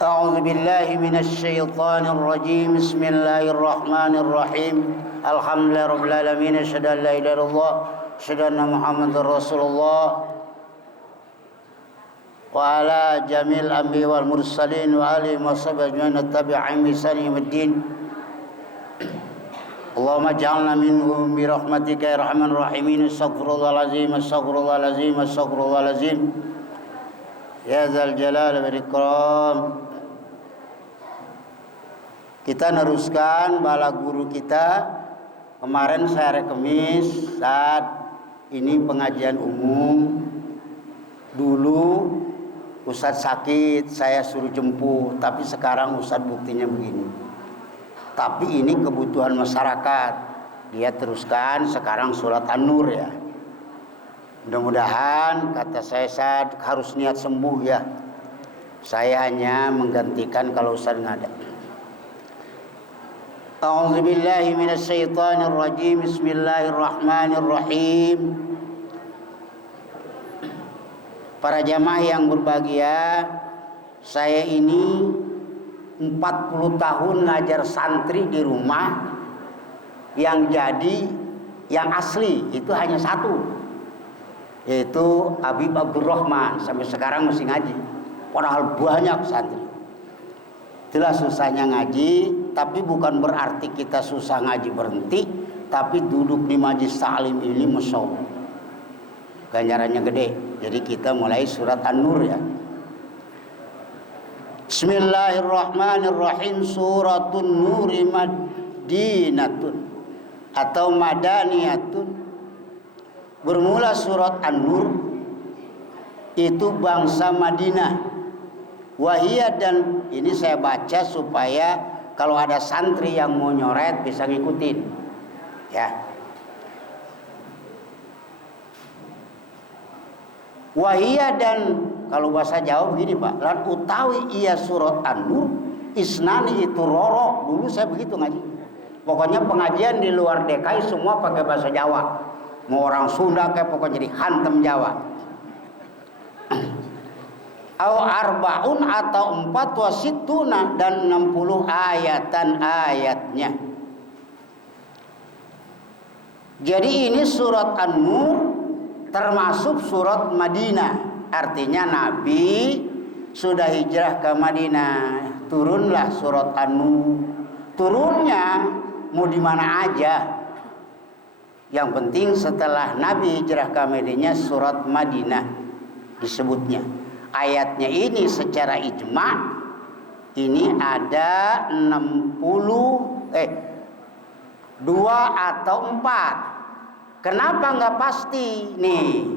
أعوذ بالله من الشيطان الرجيم بسم الله الرحمن الرحيم الحمد لله رب العالمين أشهد أن لا إله إلا الله أشهد أن محمدا رسول الله وعلى جميع الأنبياء والمرسلين وآلهم وصحبه أجمعين التابعين بإحسان إلى يوم الدين اللهم اجعلنا منهم برحمتك يا أرحم الراحمين استغفر الله العظيم استغفر الله العظيم استغفر الله العظيم ya dzal jalal wal ikram. Kita neruskan bala guru kita. Kemarin saya rekemis saat ini pengajian umum. Dulu Ustadz sakit, saya suruh jemput, tapi sekarang Ustadz buktinya begini. Tapi ini kebutuhan masyarakat. Dia teruskan sekarang surat An-Nur ya. Mudah-mudahan kata saya harus niat sembuh ya. Saya hanya menggantikan kalau Ustaz nggak ada. A'udzubillahi minasyaitonirrajim. Bismillahirrahmanirrahim. Para jamaah yang berbahagia, saya ini 40 tahun ngajar santri di rumah. Yang jadi, yang asli itu hanya satu, yaitu Habib Abdurrahman. Sampai sekarang masih ngaji, padahal banyak santri. Itulah susahnya ngaji. Tapi bukan berarti kita susah ngaji berhenti. Tapi duduk di majlis ta'lim ini Masya Allah ganjarannya gede. Jadi kita mulai surat An-Nur ya. Bismillahirrahmanirrahim. Suratun Nuri Madinatun atau Madaniyatun. Bermula surat An-Nur itu bangsa Madinah. Wahiyah, dan ini saya baca supaya kalau ada santri yang mau nyoret bisa ngikutin ya. Wahiyah, dan kalau bahasa Jawa begini Pak, lan utawi iya surat An-Nur isnani itu roro. Dulu saya begitu ngaji. Pokoknya pengajian di luar DKI semua pakai bahasa Jawa. Mau orang Sunda kayak pokoknya jadi hantem Jawa. Au arbaun atau 4 wasituna, dan 60 ayatan ayatnya. Jadi ini surat An-Nur termasuk surat Madinah. Artinya Nabi sudah hijrah ke Madinah, turunlah surat An-Nur. Turunnya mau di mana aja. Yang penting setelah Nabi hijrah ke Madinah, surat Madinah disebutnya. Ayatnya ini secara ijma' ini ada 2 atau 4. Kenapa nggak pasti? Nih,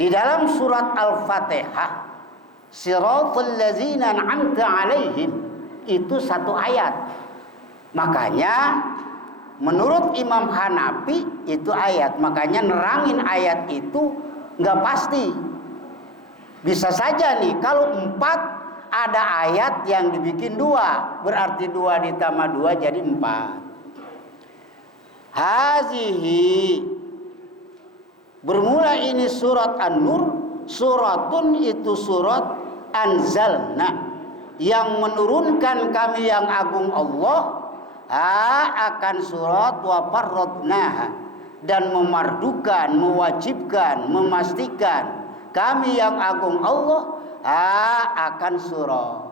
di dalam surat Al-Fatihah, Siratal ladzina an'amta 'alaihim, itu 1 ayat. Makanya menurut Imam Hanafi itu ayat. Makanya nerangin ayat itu nggak pasti. Bisa saja nih kalau 4 ada ayat yang dibikin 2, berarti 2 ditambah 2 jadi 4. Hazihi, bermula ini surat An-Nur. Suratun itu surat anzalna, yang menurunkan kami yang agung Allah. Akan surat wa farradnaha, dan memardukan, mewajibkan, memastikan kami yang agung Allah akan surah.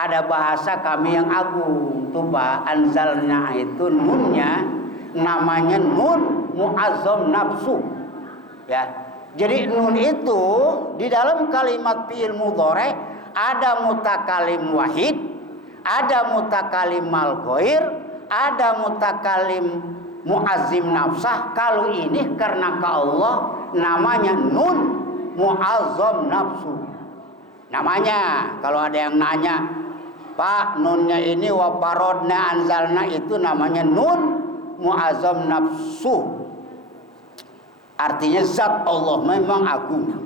Ada bahasa kami yang agung tuh Pak. Anzalna itu nunnya namanya nun muazzam nafsu ya. Jadi nun itu di dalam kalimat fi'il mudhari ada mutakalim wahid, ada mutakalim mal ghair, ada mutakalim muazzim nafsah. Kalau ini karena ke Allah namanya nun muazzam nafsu. Namanya kalau ada yang nanya, Pak, nunnya ini wa farodna anzalna itu namanya nun muazzam nafsu. Artinya zat Allah memang agung.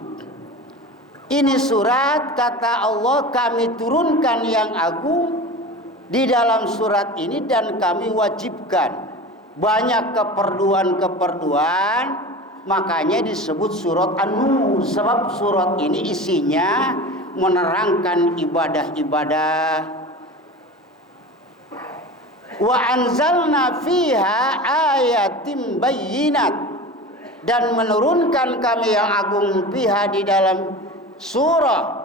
Ini surat kata Allah kami turunkan yang agung di dalam surat ini, dan kami wajibkan banyak keperluan-keperluan. Makanya disebut surat An-Nur, sebab surat ini isinya menerangkan ibadah-ibadah. Wa anzalna fiha ayatim bayyinat, dan menurunkan kami yang agung fiha di dalam surah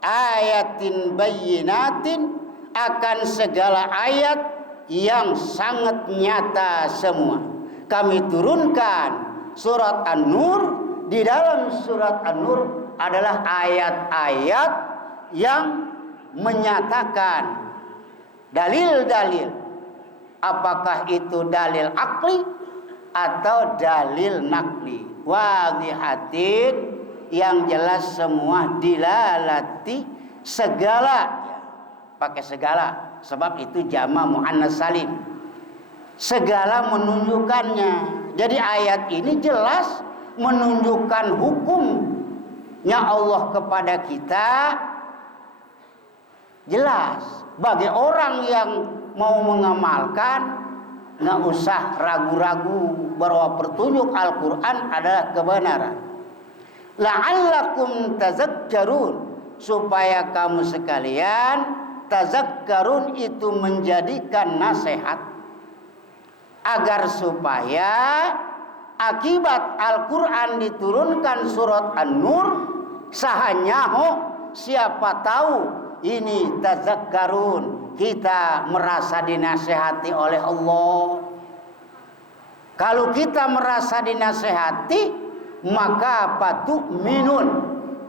ayatin bayyinatin, akan segala ayat yang sangat nyata semua. Kami turunkan surat An-Nur. Di dalam surat An-Nur adalah ayat-ayat yang menyatakan dalil-dalil, apakah itu dalil akli atau dalil nakli, wadhihatin, yang jelas semua, dilalati, segala, pakai segala sebab itu jama' muannas salim, segala menunjukkannya. Jadi ayat ini jelas menunjukkan hukumnya Allah kepada kita, jelas. Bagi orang yang mau mengamalkan, nggak usah ragu-ragu bahwa petunjuk Al-Quran adalah kebenaran. La'allakum tazakkarun, supaya kamu sekalian tazakkarun, itu menjadikan nasihat, agar supaya akibat Al-Quran diturunkan surat An-Nur, sahanyaho, siapa tahu ini tazakkarun, kita merasa dinasehati oleh Allah. Kalau kita merasa dinasehati, maka patu'minun,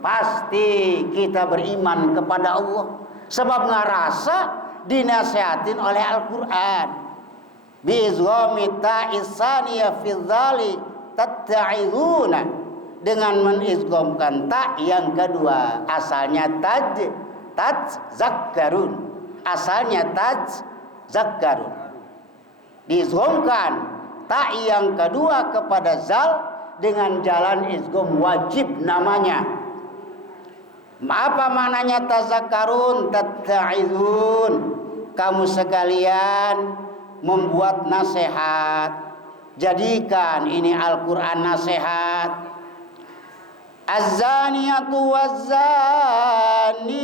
pasti kita beriman kepada Allah, sebab ngerasa dinasehatin oleh Al-Quran. Bi'izghami ta'isaniya fi dzali tatta'izuna, dengan menizghamkan ta yang kedua, asalnya tadzakkarun, asalnya tadzakkarun, diizghamkan ta yang kedua kepada zal dengan jalan izgham wajib namanya. Apa maknanya tazakkarun? Tatta'izun, kamu sekalian membuat nasihat. Jadikan ini Al-Quran nasihat. Az-zaniyatu waz-zani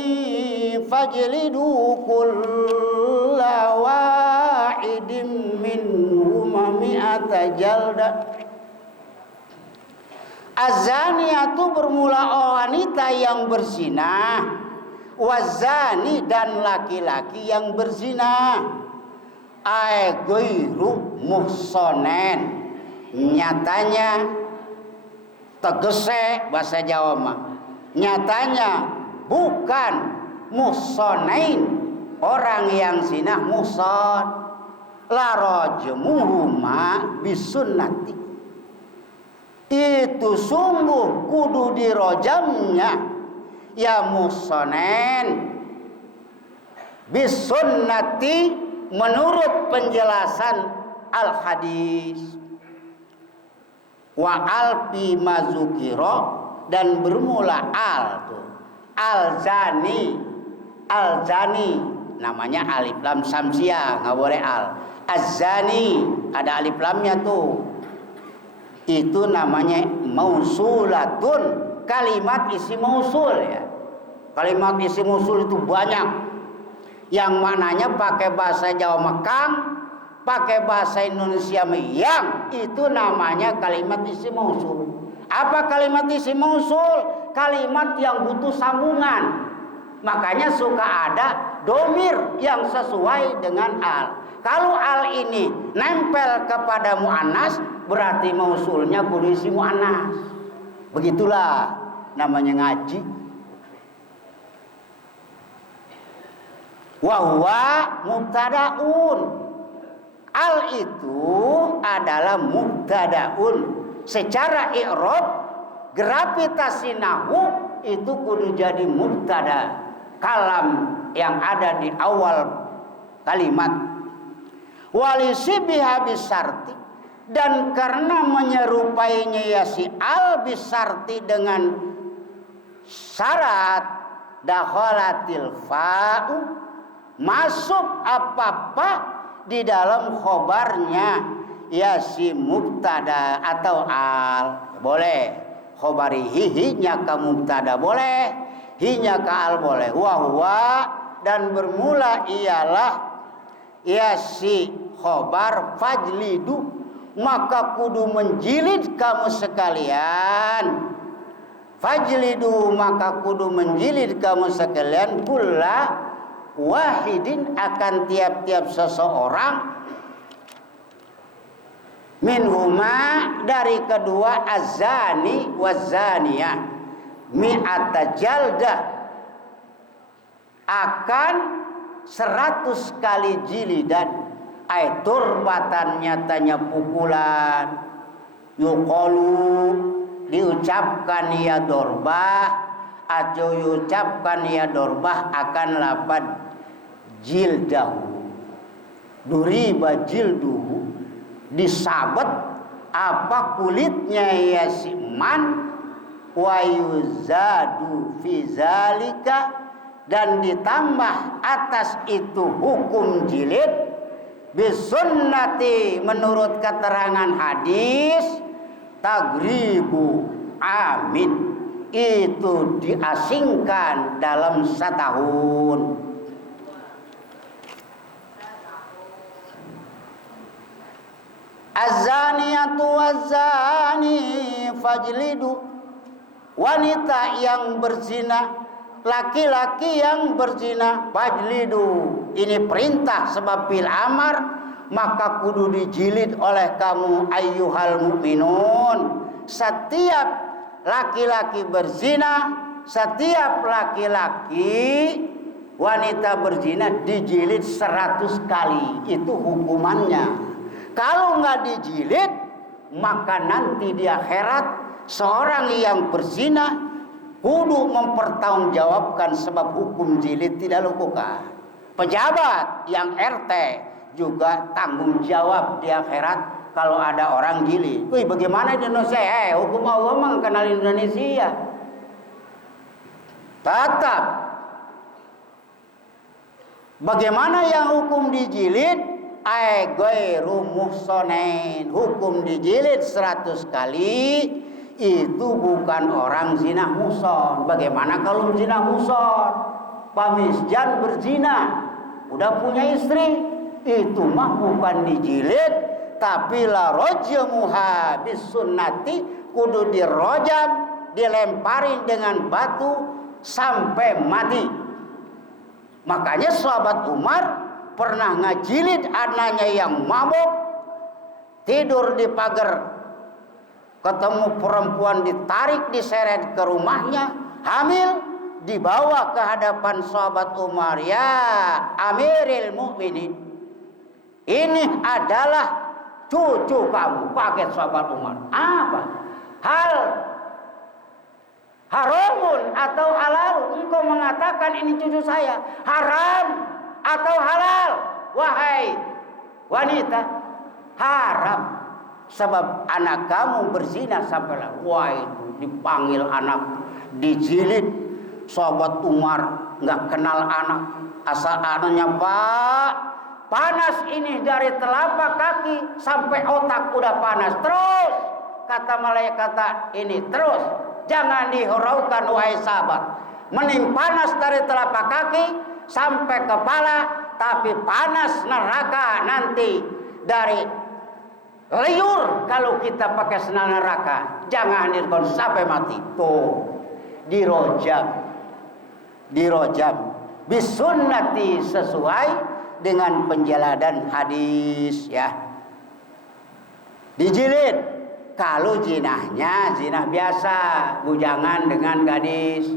fajlidu kulla wahidin minhuma mi'ata jalda. Az-zaniyatu bermula wanita yang berzina, waz-zani dan laki-laki yang berzina. Ai ghairu muhsonen, nyatanya tegese bahasa Jawa mah, nyatanya bukan muhsonain, orang yang zina muhson. La rajmuhuma bisunnati, itu sungguh kudu dirojamnya ya muhsonen bisunnati, menurut penjelasan al-hadis. Wa alfi mazukiro, dan bermula al-zani, al-zani namanya alif lam samsiah, nggak boleh al. Az-zani ada alif lamnya tuh, itu namanya mausulatun, kalimat isi mausul ya. Kalimat isi mausul itu banyak, yang maknanya pakai bahasa Jawa Mekang, pakai bahasa Indonesia yang, itu namanya kalimat isi mausul. Apa kalimat isi mausul? Kalimat yang butuh sambungan. Makanya suka ada domir yang sesuai dengan al. Kalau al ini nempel kepada muannas, berarti mausulnya kudu isi muannas. Begitulah namanya ngaji. Wahwa mubtadaun, al itu adalah mubtadaun. Secara i'rab, gravitasi nahwu itu kudu jadi mubtada, kalam yang ada di awal kalimat. Walisibiha bisarti, dan karena menyerupainya ya si al bisarti dengan syarat, dakhalatil fa'u, masuk apa-apa di dalam khobarnya ya si mubtada atau al, boleh. Khobarihihi nya ka mubtada boleh, hinya kaal boleh wahwa dan bermula ialah ya si khobar fajlidu maka kudu menjilid kamu sekalian. Fajlidu maka kudu menjilid kamu sekalian kulla wahidin akan tiap-tiap seseorang minhuma dari kedua azani wazaniyah mi'ata jaldah akan 100 kali jilidan ay turbatan nyatanya pukulan yuqalu diucapkan ya dorbah atau diucapkan ya dorbah akan lapan jildahu duriba jilduhu disabet apa kulitnya ya si man wa yuzadu fi zalika dan ditambah atas itu hukum jilid bisunnati menurut keterangan hadis tagribu amin itu diasingkan dalam setahun. Az-zaniyatu waz-zani fajlidu wanita yang berzina laki-laki yang berzina fajlidu ini perintah sebab fil amar maka kudu dijilid oleh kamu ayyuhal mu'minun setiap laki-laki berzina setiap laki-laki wanita berzina dijilid 100 kali itu hukumannya. Kalau nggak dijilid, maka nanti di akhirat seorang yang berzina kudu mempertanggungjawabkan sebab hukum jilid tidak lakukan. Pejabat yang RT juga tanggung jawab di akhirat kalau ada orang jilid. Wih, bagaimana di Indonesia? Hukum Allah mah kenal Indonesia. Tetap. Bagaimana yang hukum dijilid? Ghairu muhsonain hukum dijilid 100 kali itu bukan orang zina muhson. Bagaimana kalau zina muhson? Pamisjan berzina udah punya istri itu mah bukan dijilid tapi la rajmuha bisunnati kudu dirojam dilemparin dengan batu sampai mati. Makanya sahabat Umar pernah ngajilid anaknya yang mabuk tidur di pagar ketemu perempuan ditarik diseret ke rumahnya hamil dibawa ke hadapan sahabat Umar ya Amiril Mukminin ini adalah cucu kamu. Kaget sahabat Umar apa hal haramun atau halal engkau mengatakan ini cucu saya haram atau halal wahai wanita haram sebab anak kamu berzina sampai wah itu dipanggil anak dijilid sahabat Umar nggak kenal anak asal anaknya pak panas ini dari telapak kaki sampai otak udah panas terus kata malaikat ini terus jangan dihiraukan wahai sahabat mending panas dari telapak kaki sampai kepala tapi panas neraka nanti dari liur kalau kita pakai sendal neraka jangan dirgon sampai mati tuh dirojam bisunnati sesuai dengan penjeladan hadis ya dijilid kalau zinahnya zinah biasa bujangan dengan gadis.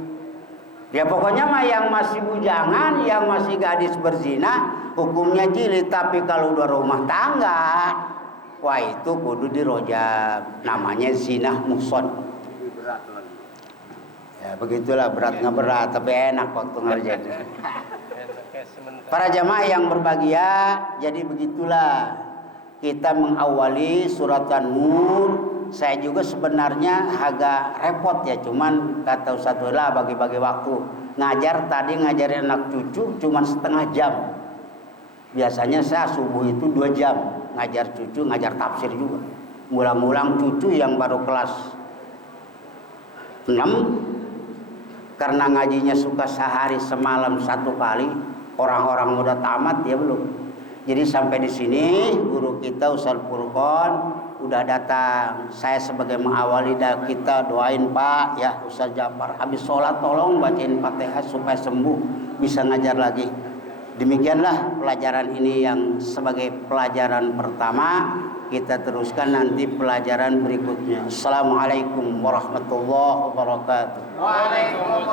Ya pokoknya mah yang masih bujangan, yang masih gadis berzina, hukumnya jilid. Tapi kalau udah rumah tangga, wah itu kudu dirojam. Namanya zina muhson. Ya begitulah berat nggak berat, tapi enak waktu ngerjain. Para jamaah yang berbahagia, jadi begitulah kita mengawali surat An-Nur. Saya juga sebenarnya agak repot ya, cuman kata Ustaz lah bagi-bagi waktu. Ngajar tadi ngajarin anak cucu cuman setengah jam. Biasanya saya subuh itu 2 jam ngajar cucu, ngajar tafsir juga. Ngulang-ngulang cucu yang baru kelas 6 karena ngajinya suka sehari semalam 1 kali. Orang-orang udah tamat ya belum. Jadi sampai di sini guru kita Ustaz Furqon udah datang. Saya sebagai mengawali kita doain Pak ya Ustaz Jafar. Habis sholat tolong bacain Fatihah supaya sembuh bisa ngajar lagi. Demikianlah pelajaran ini yang sebagai pelajaran pertama. Kita teruskan nanti pelajaran berikutnya. Assalamualaikum warahmatullahi wabarakatuh. Waalaikumsalam.